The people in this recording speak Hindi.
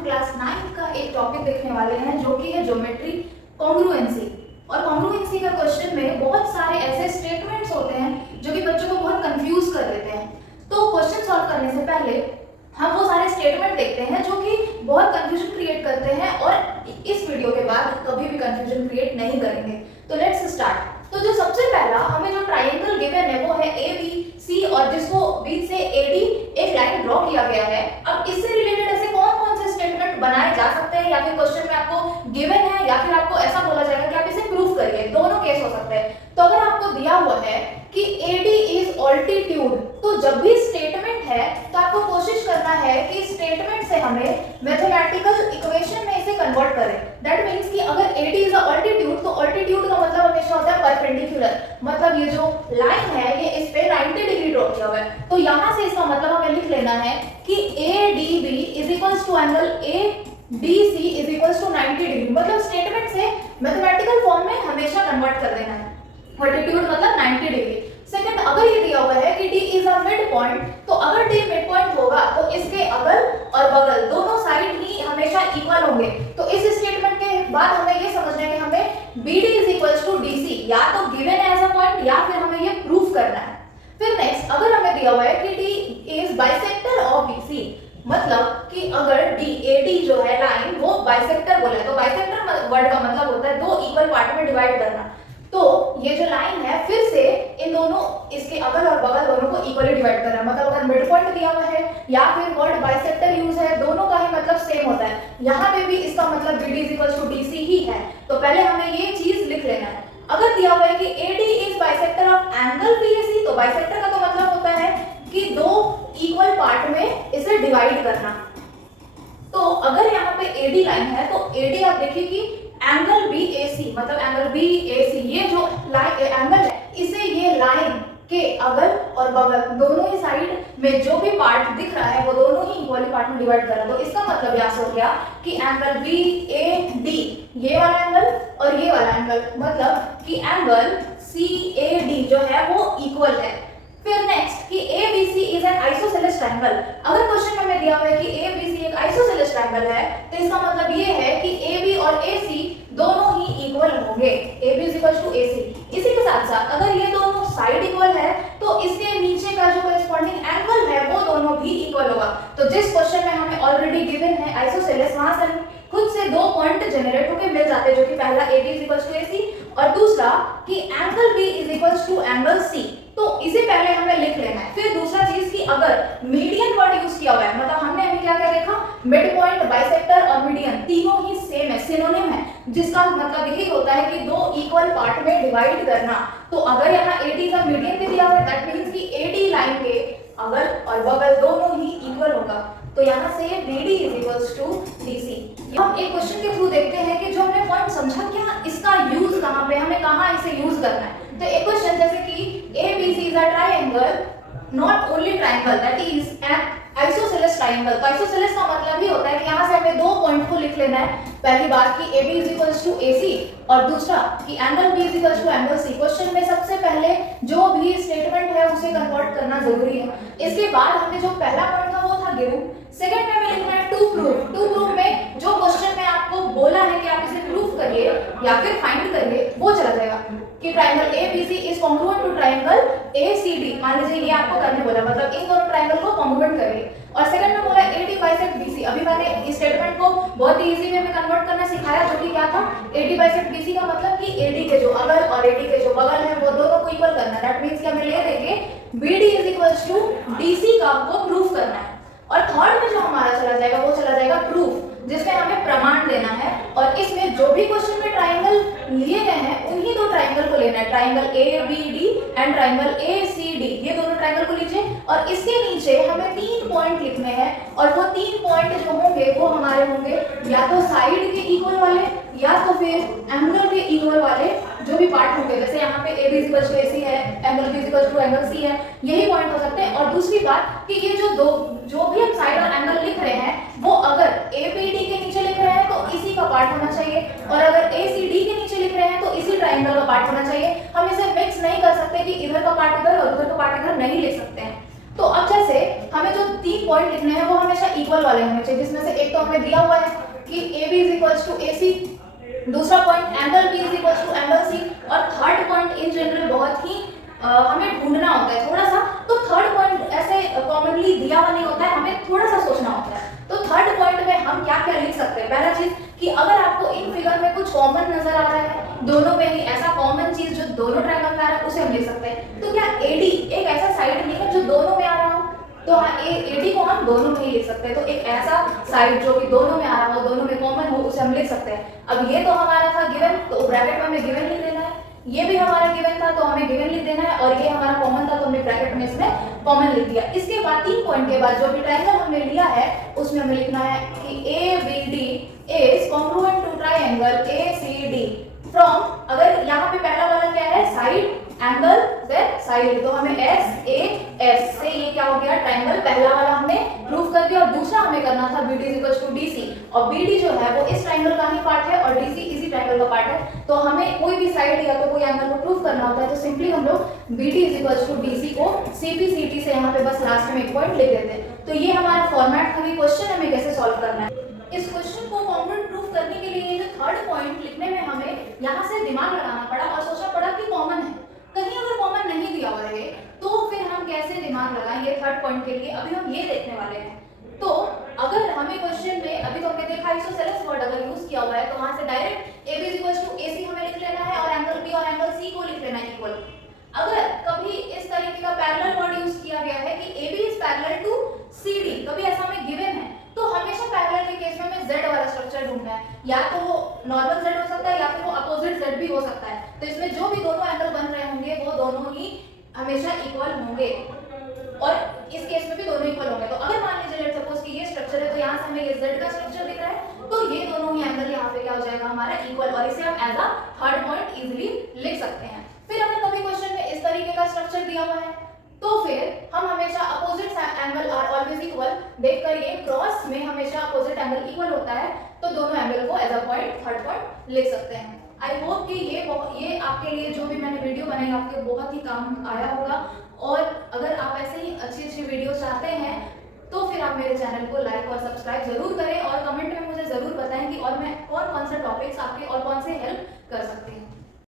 हम क्लास 9 का एक टॉपिक देखने वाले हैं जो कि है ज्योमेट्री कॉन्ग्रुएंसी। और कॉन्ग्रुएंसी का क्वेश्चन में बहुत सारे ऐसे स्टेटमेंट्स होते हैं जो कि बच्चों को बहुत कंफ्यूज कर देते हैं। तो क्वेश्चन सॉल्व करने से पहले हम वो सारे स्टेटमेंट देखते हैं जो कि बहुत कंफ्यूजन क्रिएट करते हैं और इस वीडियो के बाद कभी भी कंफ्यूजन क्रिएट नहीं करेंगे। तो लेट्स स्टार्ट। तो जो सबसे पहला हमें जो ट्रायंगल गिवन है वो है ए बी सी और जिसको बीच से एडी एक लाइन ड्रॉ किया गया है। अब इससे रिलेटेड ऐसे कौन कौन से स्टेटमेंट बनाए जा सकते हैं, या फिर क्वेश्चन में आपको गिवन है या फिर आपको ऐसा बोला जाएगा कि आप इसे प्रूव करिए, दोनों केस हो सकते हैं। तो अगर आपको दिया हुआ है कि एडी इज ऑल्टीट्यूड, तो जब भी स्टेटमेंट है तो आपको कोशिश करना है कि स्टेटमेंट से हमें मैथमेटिकल इक्वेशन में इसे कन्वर्ट करें। दैट मींस कि अगर एडी इज ऑल्टीट्यूड तो ऑल्टीट्यूड का मतलब हमेशा होता है परपेंडिकुलर, मतलब ये जो लाइन है ये इस पे 90 डिग्री ड्रॉ किया हुआ है। तो यहां से इसका मतलब हमें लिख लेना है कि ADB is equals to angle ADC is equals to 90 degree. मतलब स्टेटमेंट से मैथमेटिकल फॉर्म में हमेशा कन्वर्ट कर देना है। ऑल्टीट्यूड मतलब 90 डिग्री। सेकंड, अगर ये दिया हुआ है कि D is a mid point, तो अगर D मिड पॉइंट होगा तो इसके अगल और बगल दोनों साइड ही हमेशा इक्वल होंगे। तो इस स्टेटमेंट के बाद हमें ये समझना है कि हमें BD is equals to DC या तो गिवन है एज अ पॉइंट या फिर हमें ये प्रूफ करना है। फिर नेक्स्ट, अगर हमें दिया हुआ है कि D is bisector of BC, मतलब कि अगर AD जो है लाइन वो बाइसेक्टर बोला है, तो बाइसेक्टर वर्ड का मतलब होता है दो इक्वल पार्ट में डिवाइड करना। तो ये जो लाइन है फिर से इन दोनों इसके अगल और बगल दोनों को इक्वली डिवाइड कर रहा है। मतलब अगर मिड पॉइंट दिया हुआ है या फिर वर्ड बाइसेक्टर यूज है, दोनों का ही मतलब सेम होता है। यहाँ पे भी इसका मतलब BD is equals to DC ही है। तो पहले हमें ये चीज लिख लेना है। अगर दिया हुआ है कि AD is bisector of angle BAC, तो बाइसेक्टर का तो मतलब होता है कि दो इक्वल पार्ट में इसे डिवाइड करना। तो अगर यहाँ पे AD लाइन है तो AD आप देखिए कि एंगल BAC, मतलब एंगल BAC ये जो एंगल है इसे ये लाइन के अगल और बगल दोनों ही साइड में जो भी पार्ट दिख रहा है वो दोनों ही इक्वली पार्ट में डिवाइड कर रहा है। तो इसका मतलब यहाँ से हो गया कि एंगल BAD ये वाला एंगल और ये वाला एंगल, मतलब कि एंगल CAD जो है वो इक्वल है। फिर नेक्स्ट कि ABC is an isosceles triangle. अगर क्वेश्चन में हमें दिया हुआ है कि ABC एक आइसोसेलेस ट्रायंगल है तो इसका मतलब ये है कि AB और AC दोनों ही इक्वल होंगे। AB is equal to AC। इसी के साथ साथ अगर ये दोनों साइड इक्वल है तो इसके नीचे का जो कॉरेस्पॉन्डिंग एंगल है वो दोनों भी इक्वल होगा। तो जिस क्वेश्चन में हमें ऑलरेडी गिवन है आइसोसेलेस, वहां से खुद से दो पॉइंट जनरेट होकर मिल जाते हैं, जो कि पहला AB is equal to AC और दूसरा कि angle B is equal to angle C। तो इसे पहले हमें लिख लेना है। फिर दूसरा चीज कि अगर मीडियन वर्ड यूज किया हुआ है, मतलब हमने अभी क्या क्या देखा, मिड पॉइंट, बाइसेक्टर और मीडियन तीनों ही सेम है, सिनोनिम है, जिसका मतलब यही होता है कि दो इक्वल पार्ट में डिवाइड करना। तो अगर यहाँ AD का मीडियन भी दिया हुआ है दैट मींस कि AD लाइन के अगल और बगल दोनों ही इक्वल होगा। तो यहाँ से BD is equals to DC। हम एक क्वेश्चन के थ्रू देखते हैं कि जो हमने पॉइंट समझा क्या, इसका यूज कहाँ पे, हमें कहाँ इसे यूज करना है। तो एक क्वेश्चन जैसे कि ABC is a triangle, not only triangle, that is an isosceles triangle. तो आइसोसेलेस का मतलब ही होता है कि यहाँ से हमें दो पॉइंट को लिख लेना है। पहली बात कि AB is equals to AC और दूसरा कि angle B is equals to angle C। Question में सबसे पहले जो भी स्टेटमेंट है उसे कन्वर्ट करना जरूरी है। इसके बाद हमें जो पहला पॉइंट था वो था गिवन। सेकंड में हमें लिखना है टू प्रूफ। टू प्रूफ में जो क्वेश्चन में आपको बोला है कि आप इसे प्रूफ करिए या फिर फाइंड करिए वो चला जाएगा कि triangle ABC is congruent to triangle ACD। मान लीजिए ये आपको करने बोला, मतलब इन दोनों ट्रायंगल को कॉन्ग्रुएंट करिए। और सेकंड में बोला AD बाइसेक्ट BC। अभी मैंने इस स्टेटमेंट को बहुत ही इजी वे में कन्वर्ट करना सिखाया, जो कि क्या था, AD बाइसेक्ट BC का मतलब कि AD के जो अगल और AD के जो बगल है वो दोनों को इक्वल करना। दैट मींस कि हमें ले देंगे BD is equals to DC का आपको प्रूफ करना है। और थर्ड में जो हमारा चला जाएगा वो चला जाएगा प्रूफ, जिसमें हमें प्रमाण देना है। और इसमें जो भी क्वेश्चन में ट्रायंगल लिए गए हैं उन्हीं दो ट्रायंगल को लेना है, triangle ABD and triangle ACD। ये दोनों ट्रायंगल को लीजिए और इसके नीचे हमें 3 पॉइंट लिखने हैं। और वो 3 पॉइंट जो होंगे वो हमारे होंगे या तो साइड के इक्वल वाले या तो फिर एंगल के इक्वल वाले जो भी पार्ट होंगे। जैसे यहाँ पे AB इक्वल टू AC है, angle B equal to angle C है, यही पॉइंट हो सकते हैं। और दूसरी बात कि ये जो भी हम साइड और एंगल लिख रहे हैं वो अगर ABD के नीचे लिख रहे हैं तो इसी का पार्ट होना चाहिए, और अगर ACD के नीचे लिख रहे हैं तो इसी ट्रायंगल का पार्ट होना चाहिए। हम इसे मिक्स नहीं कर सकते कि इधर का पार्ट इधर और उधर का पार्ट इधर नहीं लिख सकते हैं। तो अब जैसे हमें जो 3 पॉइंट लिखने हैं वो हमेशा इक्वल वाले होने चाहिए, जिसमें से एक तो हमें दिया हुआ है कि AB is equals to AC, दूसरा point angle B is equals to angle C, और थर्ड पॉइंट इन जनरल बहुत ही हमें ढूंढना होता है थोड़ा सा, तो थर्ड पॉइंट ऐसे कॉमनली दिया हुआ नहीं होता है, हमें थोड़ा सा सोचना होता है। तो थर्ड पॉइंट में हम क्या क्या लिख सकते हैं? पहला चीज कि अगर आपको इन फिगर में कुछ कॉमन नजर आ रहा है दोनों में ही, ऐसा कॉमन चीज जो दोनों ट्रायंगल में आ रहा है उसे हम लिख सकते हैं। तो क्या AD एक ऐसा साइड नहीं है जो दोनों में आ रहा हो? तो हाँ, AD को हम दोनों में ही लिख सकते हैं। तो एक ऐसा साइड जो कि दोनों में आ रहा हो, दोनों में कॉमन हो, उसे हम लिख सकते हैं। अब ये तो हमारा था गिवन, तो ब्रैकेट में हमें गिवन लिख देना है। ये भी हमारा गिवन था तो हमें गिवन लिख देना है, और ये हमारा कॉमन था तो हमने ब्रैकेट में इसमें कॉमन लिख दिया। इसके बाद 3 पॉइंट के बाद जो भी ट्रायंगल हमने लिया है उसमें हमें लिखना है कि ABD is congruent to triangle ACD from, अगर यहाँ पे पहला वाला क्या है साइड, एंगल फिर साइड, तो हमें SAS से ये क्या हो गया ट्रायंगल पहला वाला हमने प्रूव कर दिया। और दूसरा हमें करना था BD इक्वल्स टू DC, और BD जो है वो इस ट्रायंगल का ही पार्ट है और DC इसी ट्रायंगल का पार्ट है। तो हमें कोई भी साइड या तो कोई एंगल को प्रूव करना होता है तो सिंपली हम लोग BD इक्वल्स टू DC को CPCT से यहाँ पे बस लास्ट में एक पॉइंट लिख देते हैं। तो ये हमारा फॉर्मेट था कि क्वेश्चन हमें कैसे सॉल्व करना है। इस क्वेश्चन को कॉन्ग्रुएंट प्रूफ करने के लिए ये जो थर्ड पॉइंट लिखने में हमें यहाँ से दिमाग लगाना पड़ा और सोचना पड़ा कि कॉमन है, कहीं अगर कॉमन नहीं दिया हुआ रहे तो फिर हम कैसे दिमाग लगाएं ये थर्ड पॉइंट के लिए। अभी हम ये देखने वाले हैं। तो अगर हमें क्वेश्चन में अभी तो हमने देखा आइसोसेलेस वर्ड अगर यूज किया हुआ है तो वहां से direct AB equals to AC हमें लिख लेना है और एंगल B और एंगल C को लिख लेना है इक्वल। अगर कभी इस तरीके का पैरेलल वर्ड यूज किया गया है कि AB is parallel to CD, कभी ऐसा हमें गिवन है, तो हमेशा पैरेलल के केस में हमें Z वाला स्ट्रक्चर ढूंढना है, या तो वो नॉर्मल Z हो सकता है या फिर वो अपोजिट Z भी हो सकता है। तो इसमें जो भी दोनों एंगल बन रहे होंगे वो दोनों ही हमेशा इक्वल होंगे, और इस केस में भी दोनों इक्वल होंगे। तो अगर मान लीजिए लेट्स सपोज कि ये स्ट्रक्चर है तो यहाँ से हमें ये Z का स्ट्रक्चर दिख रहा है, तो ये दोनों ही एंगल यहाँ पे क्या हो जाएगा हमारा इक्वल, और इसे हम as a third point easily लिख सकते हैं। फिर अगर कभी क्वेश्चन में इस तरीके का स्ट्रक्चर दिया हुआ है तो फिर हम हमेशा opposite angle are always equal देखकर ये क्रॉस में हमेशा अपोजिट एंगल इक्वल होता है, तो दोनों एंगल को as a point third point लिख सकते हैं। आई होप कि ये आपके लिए जो भी मैंने वीडियो बनाई आपके बहुत ही काम आया होगा, और अगर आप ऐसे ही अच्छी अच्छी वीडियो चाहते हैं तो फिर आप मेरे चैनल को लाइक और सब्सक्राइब जरूर करें, और कमेंट में मुझे जरूर बताएं कि और मैं कौन कौन से टॉपिक्स आपके और कौन से हेल्प कर सकती हूँ।